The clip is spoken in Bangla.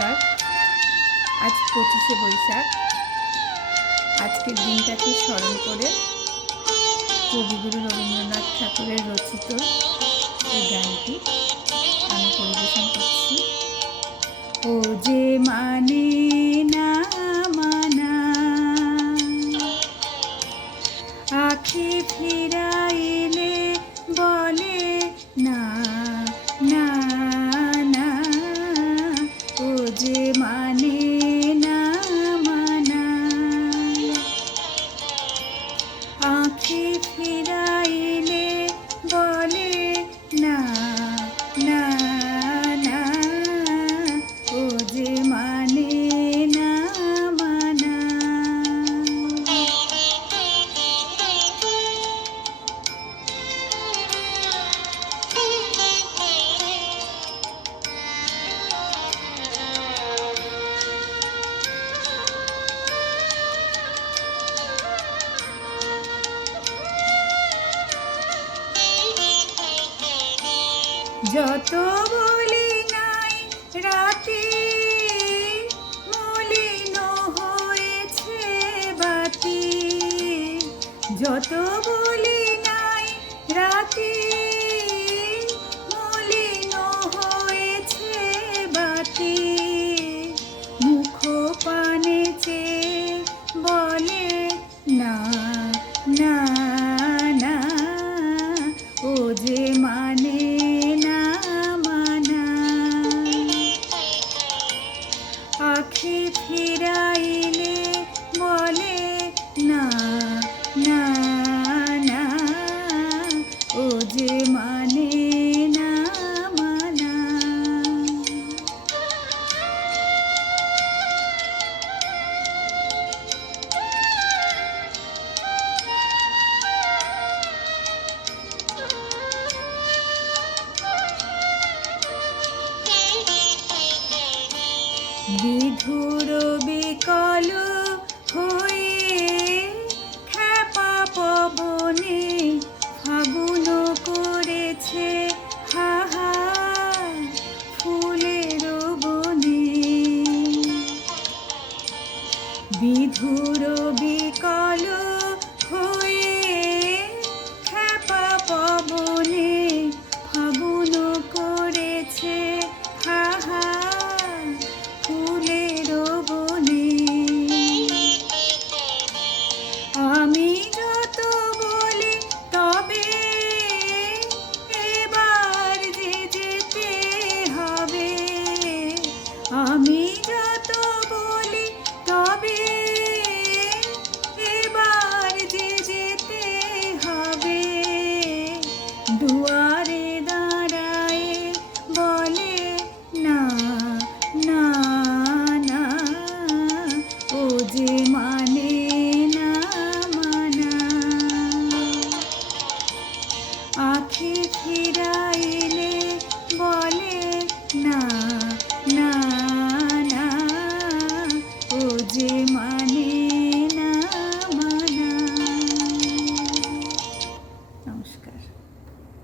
নমস্কার। আজ 25শে বৈশাখ। আজকের দিনটাকে স্মরণ করে কবিগুরু রবীন্দ্রনাথ ঠাকুরের রচিত এই গানটি আমি পরিবেশন করছি। ও যে মানে না মানা, আখি ফিরাইলে বলে না না না, ও যে মানে না মানা, আখি ফিরাইলে বলে না না না, ও যে মানে না মানা। যত বলি নাই রাতে মলিন হয়েছে বাতি, যত বলি নাই রাতে মলিন হয়েছে বাতি, মুখ পানে চেয়ে বলে না না না, ও যে মানে না মানা, আখি ফিরাইলে বলে না না না, ও যে মানে না মানা। বিধুর বিকল হয়ে খ্যাপা পবনে ফাগুন করেছে হাহা ফুলের বনে, বিধুর